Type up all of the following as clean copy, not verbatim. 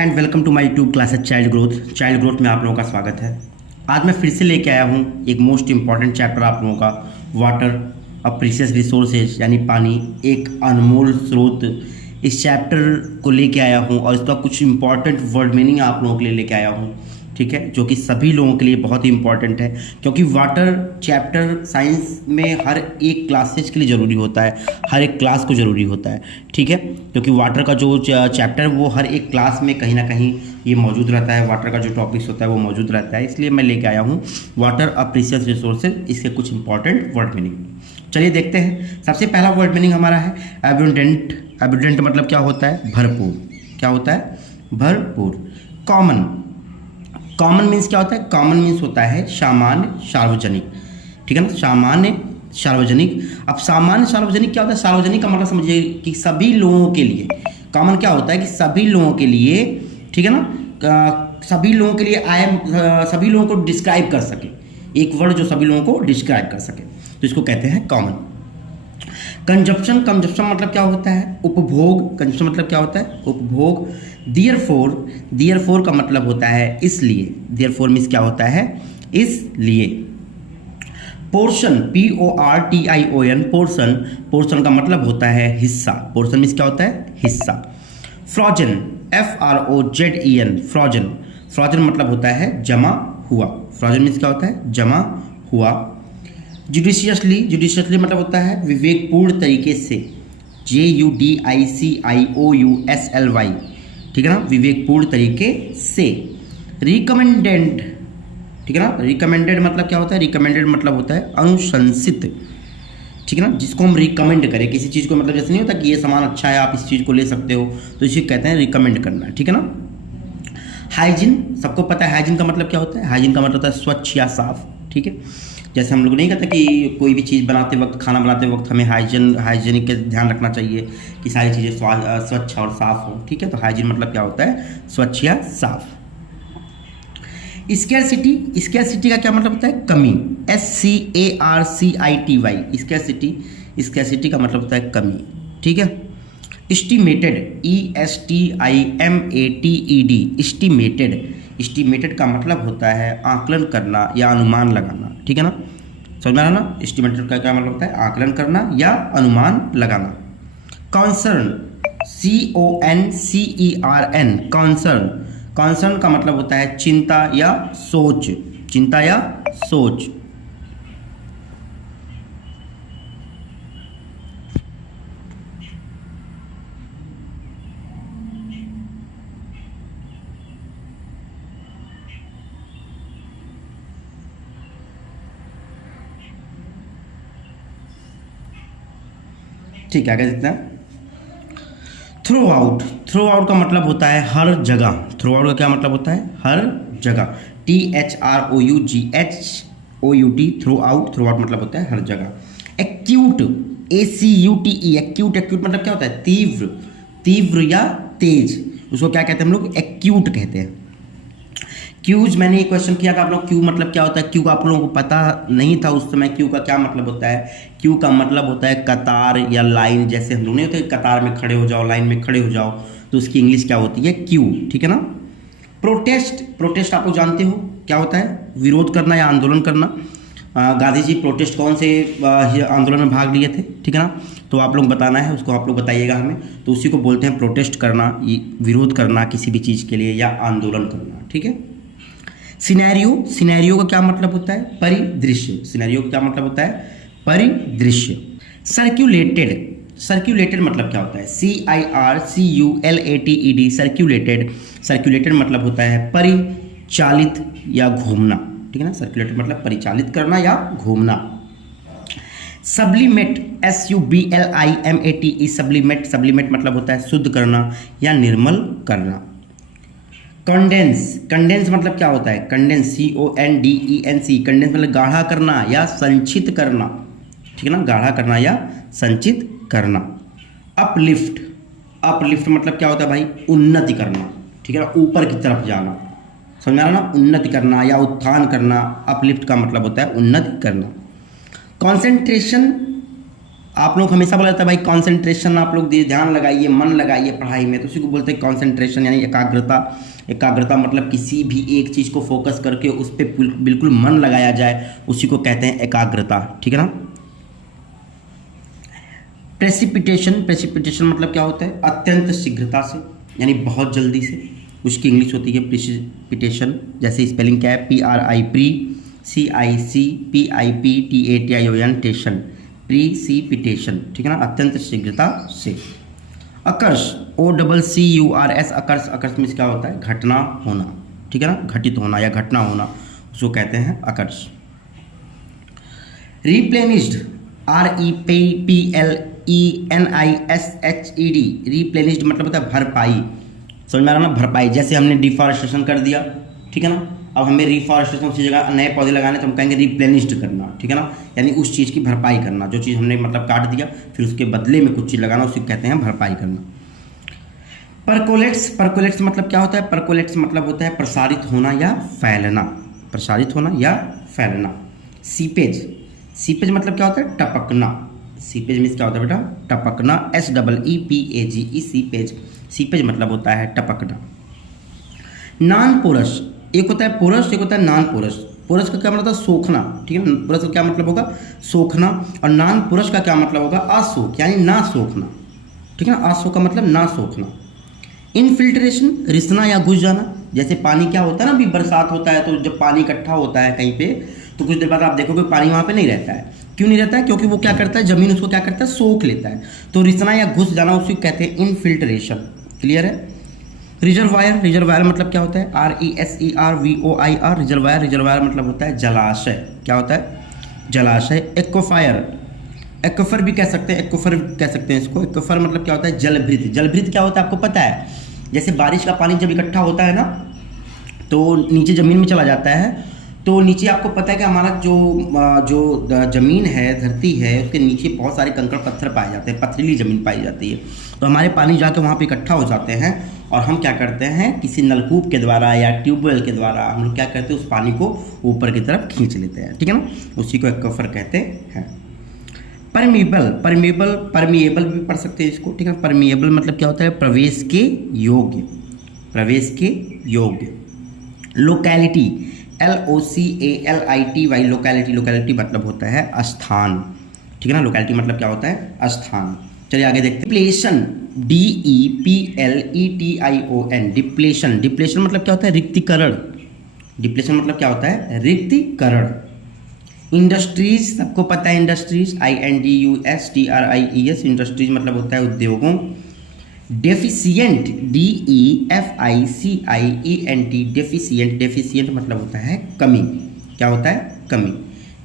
And welcome to my YouTube classes child growth में आप लोगों का स्वागत है। आज मैं फिर से लेके आया हूँ एक मोस्ट इम्पॉर्टेंट चैप्टर आप लोगों का, वाटर अ प्रीशियस रिसोर्सेज, यानी पानी एक अनमोल स्रोत। इस चैप्टर को लेके आया हूँ और इसका कुछ इंपॉर्टेंट वर्ड मीनिंग आप लोगों के लिए लेके आया हूँ, ठीक है, जो कि सभी लोगों के लिए बहुत ही इंपॉर्टेंट है, क्योंकि वाटर चैप्टर साइंस में हर एक क्लासेज के लिए ज़रूरी होता है, हर एक क्लास को ज़रूरी होता है, ठीक है, क्योंकि वाटर का जो चैप्टर वो हर एक क्लास में कहीं ना कहीं ये मौजूद रहता है, वाटर का जो टॉपिक्स होता है वो मौजूद रहता है। इसलिए मैं लेके आया हूँ वाटर अ प्रीशियस रिसोर्सेज, इसके कुछ इंपॉर्टेंट वर्ड मीनिंग। चलिए देखते हैं। सबसे पहला वर्ड मीनिंग हमारा है एबंडेंट। एबंडेंट मतलब क्या होता है? भरपूर। क्या होता है? भरपूर। कॉमन। कॉमन मीन्स क्या होता है? कॉमन मीन्स होता है सामान्य, सार्वजनिक, ठीक है ना, सामान्य सार्वजनिक। अब सामान्य सार्वजनिक क्या होता है? सार्वजनिक का मतलब समझिए कि सभी लोगों के लिए। कॉमन क्या होता है? कि सभी लोगों के लिए, ठीक है ना, सभी लोगों के लिए सभी लोगों को डिस्क्राइब कर सके, एक वर्ड जो सभी लोगों को डिस्क्राइब कर सके, तो इसको कहते हैं कॉमन। कंजप्शन। कंजप्शन मतलब क्या होता है? उपभोग। कंजप्शन मतलब क्या होता है? उपभोग। देयरफॉर। देयरफॉर का मतलब होता है इसलिए। देयरफॉर मीन्स क्या होता है? इसलिए। पोर्शन। PORTION। पोर्शन। पोर्शन का मतलब होता है हिस्सा। पोर्शन मीन्स क्या होता है? हिस्सा। फ्रोजन। FROZEN। फ्रोजन। फ्रोजन मतलब होता है जमा हुआ। फ्रोजन मीन्स क्या होता है? जमा हुआ। जुडिशियसली। जुडिशियसली मतलब होता है विवेकपूर्ण तरीके से। JUDICIOUSLY, ठीक है ना, विवेकपूर्ण तरीके से। रिकमेंडेड, ठीक है ना, रिकमेंडेड मतलब क्या होता है? रिकमेंडेड मतलब होता है अनुशंसित, ठीक है ना, जिसको हम रिकमेंड करें किसी चीज़ को, मतलब जैसे नहीं होता कि ये सामान अच्छा है आप इस चीज़ को ले सकते हो, तो इसे कहते हैं रिकमेंड करना, ठीक है ना। हाइजीन। सबको पता है हाइजीन का मतलब क्या होता है? हाइजीन का मतलब होता है स्वच्छ या साफ, ठीक है। जैसे हम लोग नहीं कहते कि कोई भी चीज़ बनाते वक्त, खाना बनाते वक्त हमें हाइजीनिक का ध्यान रखना चाहिए कि सारी चीज़ें स्वच्छ और साफ हो, ठीक है। तो हाइजीन मतलब क्या होता है? स्वच्छ या साफ। स्कैरसिटी। स्कैरसिटी का क्या मतलब होता है? कमी। SCARCITY। स्कैरसिटी। स्कैरसिटी का मतलब होता है कमी, ठीक है। एस्टिमेटेड। ESTIMATED। एस्टिमेटेड। एस्टिमेटेड का मतलब होता है आकलन करना या अनुमान लगाना, ठीक है ना, समझ में आ रहा ना। एस्टिमेटेड का क्या मतलब होता है? आकलन करना या अनुमान लगाना। कॉन्सर्न। CONCERN। कॉन्सर्न। कॉन्सर्न का मतलब होता है चिंता या सोच। चिंता या सोच। ठीक है, आगे देखते हैं। Through out. थ्रू आउट का मतलब होता है हर जगह। थ्रू आउट का क्या मतलब होता है? हर जगह। THROUGHOUT। Through out. Through out मतलब होता है हर जगह। एक्यूट। ACUTE। एक्यूट। एक्यूट मतलब क्या होता है? तीव्र। तीव्र या तेज, उसको क्या कहते हैं हम लोग? एक्यूट कहते हैं। क्यूज। मैंने एक क्वेश्चन किया था आप लोग, क्यू मतलब क्या होता है? क्यू का आप लोगों को पता नहीं था उस समय। क्यू का क्या मतलब होता है? क्यू का मतलब होता है कतार या लाइन। जैसे हम लोग नहीं होते कतार में खड़े हो जाओ, लाइन में खड़े हो जाओ, तो उसकी इंग्लिश क्या होती है? क्यू, ठीक है ना। प्रोटेस्ट। प्रोटेस्ट आप लोग जानते हो क्या होता है? विरोध करना या आंदोलन करना। गांधी जी प्रोटेस्ट कौन से आंदोलन में भाग लिए थे, ठीक है ना, तो आप लोग बताना है, उसको आप लोग बताइएगा हमें। तो उसी को बोलते हैं प्रोटेस्ट करना, विरोध करना किसी भी चीज़ के लिए या आंदोलन करना, ठीक है। सिनेरियो। सिनेरियो का क्या मतलब होता है? परिदृश्य। सिनेरियो का क्या मतलब होता है? परिदृश्य। सर्क्यूलेटेड। सर्क्यूलेटेड मतलब क्या होता है? CIRCULATED। सर्क्यूलेटेड। सर्क्यूलेटेड मतलब होता है परिचालित या घूमना, ठीक है ना। सर्क्यूलेटेड मतलब परिचालित करना या घूमना। सब्लिमेट। SUBLIMATE। सब्लिमेट। सब्लिमेट मतलब होता है शुद्ध करना या निर्मल करना। कंडेंस। कंडेंस मतलब क्या होता है? कंडेंस। CONDENS। कंडेंस मतलब गाढ़ा करना या संचित करना, ठीक है ना, गाढ़ा करना या संचित करना। अपलिफ्ट। अपलिफ्ट मतलब क्या होता है भाई? उन्नति करना, ठीक है ना, ऊपर की तरफ जाना, समझ में आ रहा ना, उन्नति करना या उत्थान करना। अपलिफ्ट का मतलब होता है उन्नति करना। कॉन्सेंट्रेशन। आप लोग हमेशा बोला जाता है भाई कॉन्सेंट्रेशन, आप लोग ध्यान लगाइए, मन लगाइए पढ़ाई में, तो उसी को बोलते हैं कॉन्सेंट्रेशन यानी एकाग्रता। एकाग्रता मतलब किसी भी एक चीज़ को फोकस करके उस पर बिल्कुल मन लगाया जाए, उसी को कहते हैं एकाग्रता, ठीक है ना। प्रेसिपिटेशन, प्रेसिपिटेशन मतलब क्या होता है, अत्यंत शीघ्रता से यानी बहुत जल्दी से, उसकी इंग्लिश होती है प्रेसिपिटेशन। जैसे स्पेलिंग क्या है, PRI प्री, CICPIPTATION टेशन, प्रीसिपिटेशन, ठीक है ना, अत्यंत शीघ्रता से। अकर्ष, OCCURS, अकर्ष, अकर्ष में क्या होता है, घटना होना, ठीक है ना, घटित होना या घटना होना, उसको कहते हैं अकर्ष। रिप्लेनिश्ड, REPLENISHED, रिप्लेनिश्ड मतलब होता है भरपाई, समझ में आ रहा ना, भरपाई। जैसे हमने डिफॉरेस्टेशन कर दिया, ठीक है ना, अब हमें रिफॉरेस्टेशन उसी जगह नए पौधे लगाने, तो हम कहेंगे रिप्लेनिश्ड करना, ठीक है ना, यानी उस चीज़ की भरपाई करना, जो चीज़ हमने मतलब काट दिया फिर उसके बदले में कुछ चीज़ लगाना, उसी को कहते हैं भरपाई करना। परकोलेट्स, परकोलेट्स मतलब क्या होता है, परकोलेट्स मतलब होता है प्रसारित होना या फैलना, प्रसारित होना या फैलना। सीपेज, सीपेज मतलब क्या होता है, टपकना, सीपेज में क्या होता है बेटा, टपकना, SEEPAGE, सीपेज, सीपेज मतलब होता है टपकना। नॉन पोरस, एक होता है पोरस, एक होता है नॉन पोरस। पोरस का क्या मतलब होता है, सोखना, ठीक है, पोरस का क्या मतलब होगा, सोखना, और नॉन पोरस का क्या मतलब होगा, असोख यानी ना सोखना, ठीक है ना, असोख का मतलब ना सोखना। इनफिल्ट्रेशन, रिसना या घुस जाना, जैसे पानी क्या होता है ना, अभी बरसात होता है तो जब पानी इकट्ठा होता है कहीं पे, तो कुछ देर बाद आप देखोगे पानी वहाँ पे नहीं रहता है। क्यों नहीं रहता है, क्योंकि वो क्या करता है, जमीन उसको क्या करता है, सोख लेता है, तो रिसना या घुस जाना उसी को कहते हैं इनफिल्ट्रेशन। क्लियर है। रिजर्वायर, रिजर्वायर मतलब क्या होता है, RESERVOIR, रिजर्वायर, रिजर्वायर मतलब होता है जलाशय, क्या होता है, जलाशय। एक्वाफायर, एक्वाफर भी कह सकते हैं, एक्वाफर कह सकते हैं इसको, एक्वाफर मतलब क्या होता है, जलभृत। जलभृत क्या होता है आपको पता है, जैसे बारिश का पानी जब इकट्ठा होता है ना तो नीचे ज़मीन में चला जाता है, तो नीचे आपको पता है कि हमारा जो ज़मीन है, धरती है, उसके नीचे बहुत सारे कंकड़ पत्थर पाए जाते हैं, पथरीली ज़मीन पाई जाती है, तो हमारे पानी जाके वहाँ पे इकट्ठा हो जाते हैं, और हम क्या करते हैं, किसी नलकूप के द्वारा या ट्यूबवेल के द्वारा हम लोग क्या करते हैं, उस पानी को ऊपर की तरफ खींच लेते हैं, ठीक है ना, उसी को एक्वाफर कहते हैं। परमिएबल, परमिएबल, परमिएबल भी पढ़ सकते हैं इसको, ठीक है, परमिएबल मतलब क्या होता है, प्रवेश के योग्य, प्रवेश के योग्य। लोकेलिटी, LOCALITY, लोकेलिटी, लोकेलिटी मतलब होता है स्थान, ठीक है ना, लोकेलिटी मतलब क्या होता है, स्थान। चलिए आगे देखते हैं। डिप्लेशन, DEPLETION, डिप्लेशन, डिप्लेशन मतलब क्या होता है, रिक्तीकरण, डिप्लेशन मतलब क्या होता है, रिक्तीकरण। इंडस्ट्रीज, सबको पता है इंडस्ट्रीज, INDUSTRIES, इंडस्ट्रीज मतलब होता है उद्योगों। डेफिशिएंट, DEFICIENT, डेफिशिएंट, डेफिशिएंट मतलब होता है कमी, क्या होता है, कमी।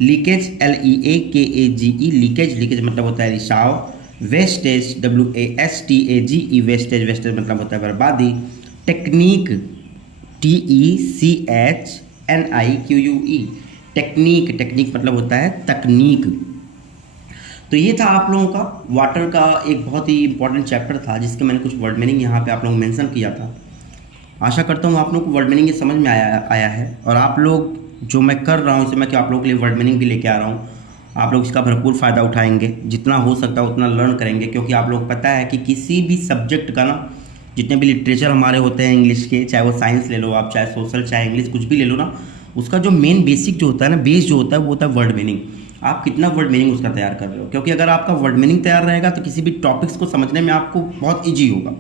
लीकेज, LEAKAGE, लीकेज, लीकेज मतलब होता है रिसाव। वेस्टेज, WASTAGE, वेस्टेज, वेस्टेज मतलब होता है बर्बादी। टेक्निक, TECHNIQUE, टेक्निक, टेक्निक मतलब होता है तकनीक। तो ये था आप लोगों का वाटर का एक बहुत ही इंपॉर्टेंट चैप्टर था, जिसके मैंने कुछ वर्ड मीनिंग यहाँ पे आप लोगों को मेंशन किया था। आशा करता हूँ आप लोगों को वर्ड मीनिंग ये समझ में आया है, और आप लोग जो मैं कर रहा हूँ, इसे मैं आप लोगों के लिए वर्ड मीनिंग भी लेके आ रहा हूँ, आप लोग इसका भरपूर फ़ायदा उठाएंगे, जितना हो सकता है उतना लर्न करेंगे, क्योंकि आप लोग पता है कि किसी भी सब्जेक्ट का ना, जितने भी लिटरेचर हमारे होते हैं इंग्लिश के, चाहे वो साइंस ले लो आप, चाहे सोशल, चाहे इंग्लिश, कुछ भी ले लो ना, उसका जो मेन बेसिक जो होता है ना, बेस जो होता है वो होता है वर्ड मीनिंग। आप कितना वर्ड मीनिंग उसका तैयार कर रहे हो, क्योंकि अगर आपका वर्ड मीनिंग तैयार रहेगा तो किसी भी टॉपिक्स को समझने में आपको बहुत ईजी होगा,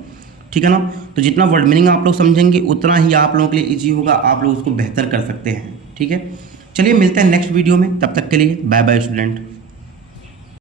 ठीक है ना। तो जितना वर्ड मीनिंग आप लोग समझेंगे उतना ही आप लोगों के लिए ईजी होगा, आप लोग उसको बेहतर कर सकते हैं, ठीक है। चलिए मिलते हैं नेक्स्ट वीडियो में, तब तक के लिए बाय बाय स्टूडेंट।